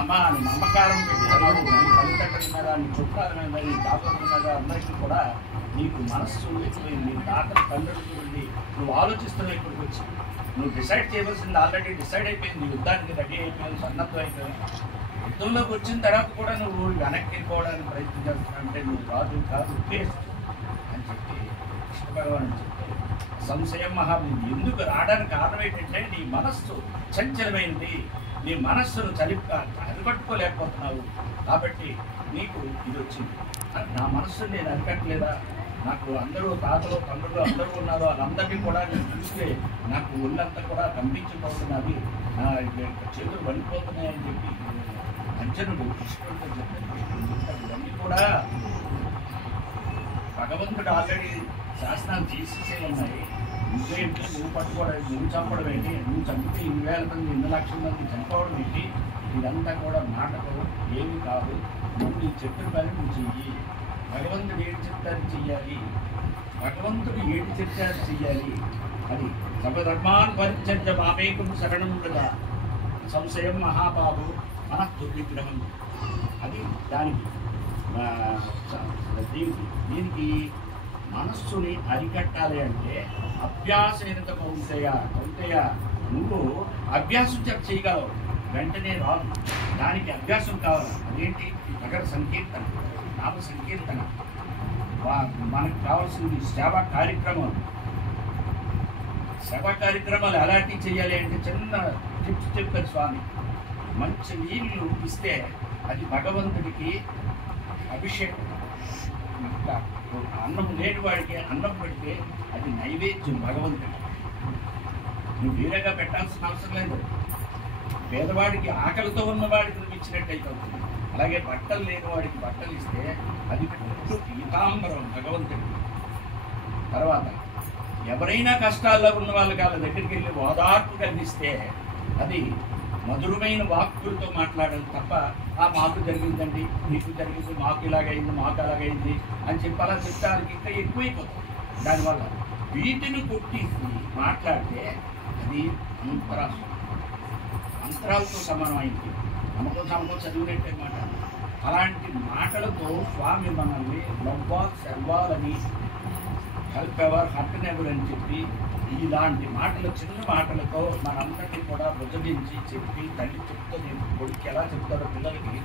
అమ్మ నమ్మకారం తల్లిదండ్రుల మీద చుట్టాల మీద తాతల మీద అందరికీ కూడా నీకు మనస్సు ఉండిపోయింది. నీ తాతల తండ్రుల నుండి నువ్వు ఆలోచిస్తున్నావు. ఇక్కడికి వచ్చి నువ్వు డిసైడ్ చేయవలసింది ఆల్రెడీ డిసైడ్ అయిపోయింది. యుద్ధానికి రెడీ అయిపోయింది, సన్నద్ధం అయిపోయింది. యుద్ధంలోకి వచ్చిన తర్వాత కూడా నువ్వు వెనక్కి వెళ్ళిపోవడానికి ప్రయత్నం చేస్తున్నావంటే నువ్వు కాదు వేస్ట్ అని చెప్పి కృష్ణ భగవాన్ చెప్తే సంశయం మహాబలి ఎందుకు రావడానికి కారణం ఏంటంటే నీ మనస్సు చంచలమైంది. నీ మనస్సును అరికట్టుకోలేకపోతున్నావు కాబట్టి నీకు ఇది వచ్చింది. నా మనస్సును నేను అరికట్టలేదా? నాకు అందరూ తాతలు తండ్రులు అందరూ ఉన్నారు. వాళ్ళందరినీ కూడా నేను చూస్తే నాకు ఒళ్ళంతా కూడా కంపించిపోతున్నది, చేతులు వణిపోతున్నాయని చెప్పి అంచనుడు కృష్ణుడితో చెప్పారు. ఇవన్నీ కూడా భగవంతుడు ఆల్రెడీ శాస్త్రాలు తీసేసే ఉన్నాయి. నువ్వేంటి నువ్వు పట్టుకోవడం, నువ్వు చంపడం ఏంటి, నువ్వు చంపితే 20,000 మంది 2,00,000 మంది చంపడం ఏంటి, ఇదంతా కూడా నాటకం ఏమి కాదు. నువ్వు నీ చెప్పిన పని నువ్వు చెయ్యి. భగవంతుడు ఏడు చెప్తారు చెయ్యాలి, భగవంతుడు ఏడు చెప్తారు చెయ్యాలి. అది సర్వధర్మాన్ పరిత్యజ్య మామేకం శరణం కదా సంశయం మహాబాబు మన దుర్విగ్రహం. అది దానికి దీనికి మనస్సుని అరికట్టాలి అంటే అభ్యాసైనత కౌంతేయ నువ్వు అభ్యాసం చేయగలవు, వెంటనే రాదు. దానికి అభ్యాసం కావాలి. అదేంటి? నగర సంకీర్తన, నామ సంకీర్తన. మనకు కావాల్సింది సేవా కార్యక్రమాలు. సేవా కార్యక్రమాలు ఎలాంటివి చేయాలి అంటే చిన్న టిప్స్ చెప్పారు స్వామి. మంచి నీళ్ళు ఇస్తే అది భగవంతుడికి అభిషేకం. అన్నం లేని వాడికి అన్నం పెడితే అది నైవేద్యం భగవంతుడు. నువ్వు వేరేగా పెట్టాల్సిన అవసరం లేదు. పేదవాడికి ఆకలితో ఉన్నవాడికి నువ్వు ఇచ్చినట్టయితే అవుతుంది. అలాగే బట్టలు లేని వాడికి బట్టలు ఇస్తే అది పీతాంబరం భగవంతుడికి. తర్వాత ఎవరైనా కష్టాల్లో ఉన్న వాళ్ళకి వాళ్ళ దగ్గరికి వెళ్ళి ఓదార్పు కలిగిస్తే అది మధురమైన వాక్కులతో మాట్లాడాలి తప్ప మాకు జరిగిందండి, మీకు జరిగింది, మాకు ఇలాగైంది, మాకు అలాగైంది అని చెప్పి అలా చెప్తానికి ఇంకా ఎక్కువైపోతుంది. దానివల్ల వీటిని కొట్టి మాట్లాడితే అది అంతరాలతో సమానమైంది. నమ్మకం చదివినట్టే మాట. అలాంటి మాటలతో స్వామి మనల్ని లవ్వాల్ సర్వాలని హెల్పెవర్ హట్టనెవర్ అని చెప్పి ఇలాంటి మాటలు చిన్న మాటలతో మనందరినీ కూడా భుజగించి చెప్పి తల్లి చెప్తుంది కొడుకు ఎలా చెప్తారో పిల్లలకి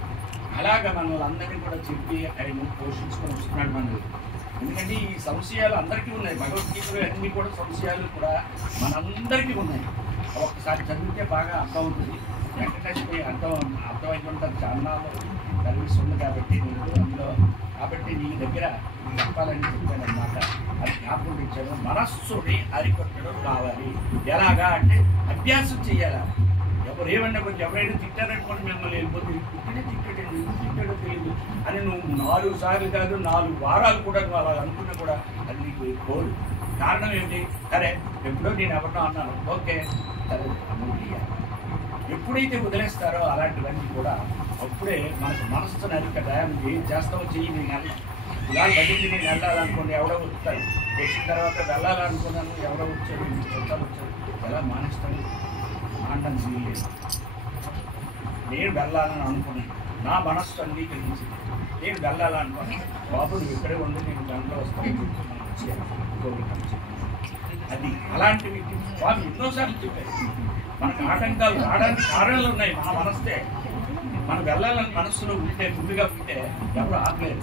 అలాగా మనల్ని అందరినీ కూడా చెప్పి ఆయన పోషించుకొని వస్తున్నాడు మనల్ని. ఎందుకంటే ఈ సంశయాలు అందరికీ ఉన్నాయి. భగవద్గీతలో అన్ని కూడా సంశయాలు కూడా మనందరికీ ఉన్నాయి. ఒక్కసారి చదివితే బాగా అర్థం అవుతుంది. వెంకటేశ్వరి అర్థమైంది ఉంటుంది. చాన్నాలో కలిగిస్తుంది కాబట్టి నేను అందులో కాబట్టి నీ దగ్గర చెప్పాలని చెప్పానమాట. అది జ్ఞాపకం ఇచ్చాను. మనస్సుని అరికొట్టడం కావాలి. ఎలాగా అంటే అభ్యాసం చేయాలి. ఎవరేమన్నా కొంచెం ఎవరైనా తిట్టారనుకోండి మిమ్మల్ని వెళ్ళిపోతే తిట్టాడో తెలియదు అని నువ్వు 4 సార్లు కాదు 4 వారాలు కూడా నువ్వు అలా అనుకున్నా కూడా అది నీకు కోరు. కారణం ఏంటి? సరే ఎప్పుడో నేను ఎవరినో అన్నాను, ఓకే సరే ఎప్పుడైతే వదిలేస్తారో అలాంటివన్నీ కూడా అప్పుడే మనకు మనస్సు నది కదా. నువ్వు ఏం చేస్తావో చెయ్యి. నేను ఇలా బయటికి నేను వెళ్ళాలనుకోండి ఎవడో వస్తాయి. వచ్చిన తర్వాత వెళ్ళాలనుకున్నాను ఎవడో వచ్చాడు, చుట్టాలు వచ్చాడు, ఎలా మానేస్తాడు? మాండం చేయలేదు. నేను వెళ్ళాలని అనుకున్నాను. నా మనస్సు అంగీకరించింది. నేను వెళ్ళాలనుకుని బాబు నువ్వు ఇక్కడే ఉండి నేను గంటలో వస్తాను అది. అలాంటివి స్వామి ఎన్నోసార్లు చెప్పారు. మనకు ఆటంకాలు రావడానికి కారణాలు ఉన్నాయి. మన మనస్తే మనం వెళ్ళాలని మనస్సులో ఉంటే ముందుగా ఉంటే ఎవరు ఆపలేదు.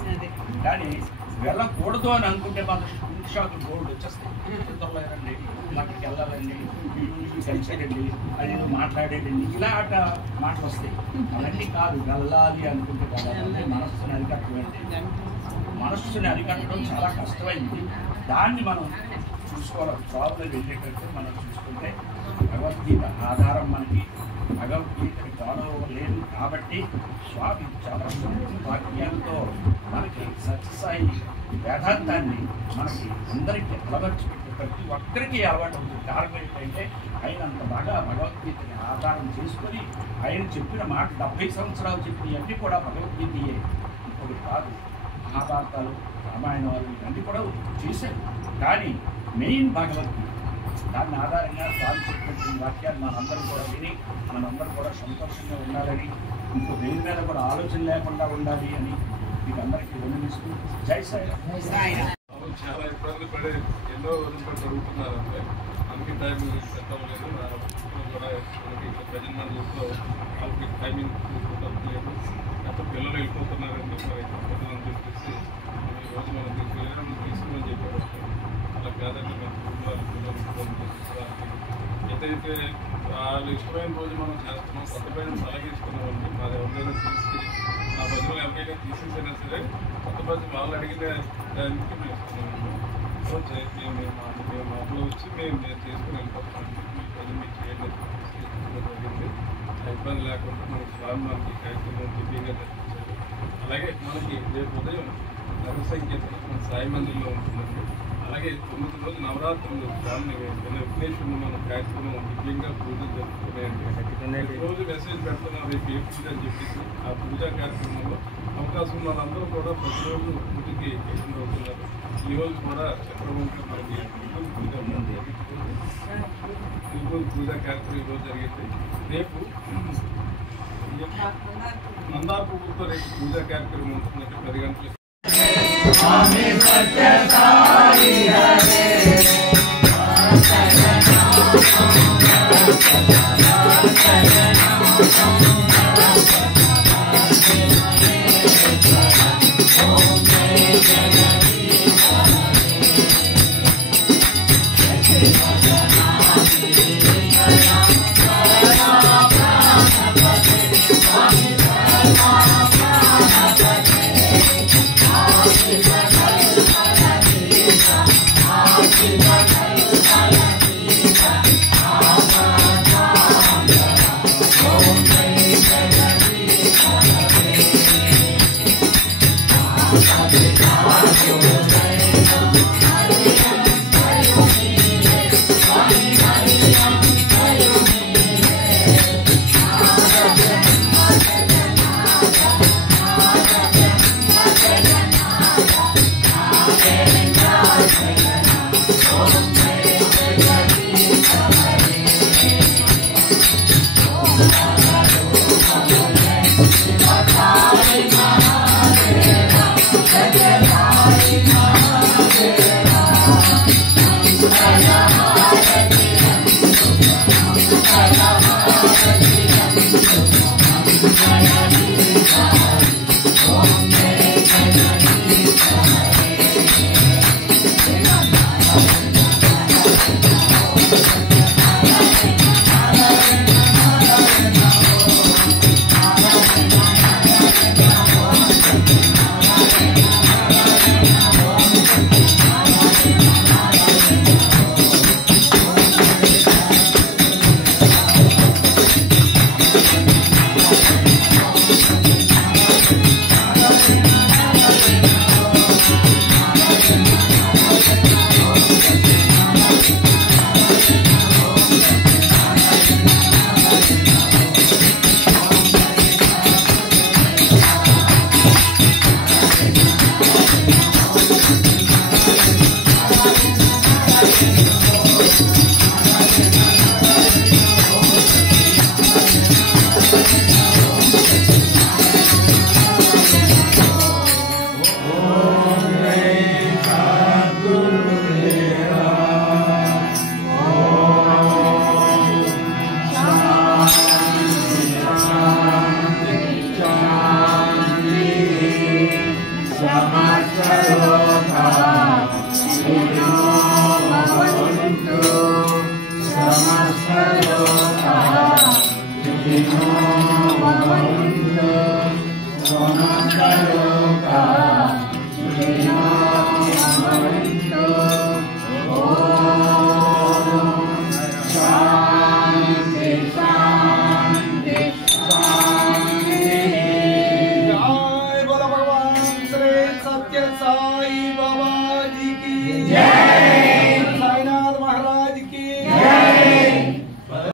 కానీ వెళ్ళకూడదు అని అనుకుంటే మన షాకులు బోర్డు వచ్చేస్తాయి. చిత్రండి అక్కడికి వెళ్ళాలండి, కలిసేయండి, అది మాట్లాడేటండి, ఇలా మాటలు వస్తాయి. అవన్నీ కాదు. వెళ్ళాలి అనుకుంటే వెళ్ళాలంటే మనస్సుని అరికట్టడం. మనస్సుని అరికట్టడం చాలా కష్టమైంది. దాన్ని మనం చూసుకోవాలి. ప్రాబ్లం వెళ్ళేటట్టు మనం చూసుకుంటే భగవద్గీత ఆధారం మనకి. భగవద్గీతని ఫాలో లేదు కాబట్టి స్వామి చాలా వాక్యాలతో మనకి సత్యసాయి వేదాంతాన్ని మనకి అందరికీ అలవర్చిపెట్టి ప్రతి ఒక్కరికి అలవాటు అవుతుంది. కారణం ఏంటంటే ఆయన అంత బాగా భగవద్గీతని ఆధారం చేసుకొని ఆయన చెప్పిన మాట 70 సంవత్సరాలు చెప్పినవన్నీ కూడా భగవద్గీతయే. ఇప్పుడు కాదు. మహాభారతాలు, రామాయణాలు ఇవన్నీ కూడా చేశారు. కానీ మెయిన్ భగవద్గీత. దాని ఆధారంగా స్వామి చెప్పిన వాక్యాలు మనందరం కూడా విని మనందరం కూడా సంతోషంగా ఉండాలని, ఇంకో దేని మీద కూడా ఆలోచన లేకుండా ఉండాలి అని మీకు అందరికీ విన్నవిస్తూ జై సాయిరామ్. చాలా ఇబ్బంది పడే ఎన్నో రోజులు జరుగుతున్నారంటే మనకి టైమింగ్ సెట్ అవ్వలేదు. కూడా మనకి ప్రజెంట్ మన యూస్లో వాళ్ళకి టైమింగ్ లేదు. అప్పుడు పిల్లలు వెళ్ళిపోతున్నారండి. పిల్లలని చెప్పేసి ఈరోజు మనం తీసుకుని చెప్పారు. అలా కాదండి మన ఏదైతే వాళ్ళు ఇష్టమైన రోజు మనం చేస్తున్నాం. కొత్త భజన తొలగించుకున్నామండి. మాది ఎవరైనా తీసుకుని ఆ భజనలు ఎవరికైనా తీసేసైనా సరే కొత్త భజన వాళ్ళు అడిగిన దానికి మేము ఇస్తున్నాము. సో మేము మాటలో వచ్చి మేము చేసుకుని వెళ్ళిపోతున్నామండి. మీ భజన మీకు చేయండి జరిగింది. ఇబ్బంది లేకుండా మనకి స్వామి మనకి కార్యక్రమం దివ్యంగా జరిపించారు. అలాగే మనకి రేపు ఉదయం నగర సంకేతం మన సాయి మందిర్లో ఉంటుందండి. అలాగే 9 రోజులు నవరాత్రులు దాన్ని విఘ్నేశ్వరుని మన కార్యక్రమం దివ్యంగా పూజలు జరుపుకున్నాయండి. రోజు మెసేజ్ పెడుతున్నాం రేపు ఏ పూజ అని చెప్పేసి. ఆ పూజా కార్యక్రమంలో అవకాశం వాళ్ళందరూ కూడా ప్రతిరోజు పూజకి ఎక్కడ అవుతున్నారు. ఈరోజు కూడా చక్రవంతులు మనకి పూజా కార్యక్రమం ఈరోజు జరిగింది. రేపు మందార పువ్వులతో రేపు పూజా కార్యక్రమం ఉంటుందంటే 10 గంటలకు. स्वामी सत्य साई हरे జయ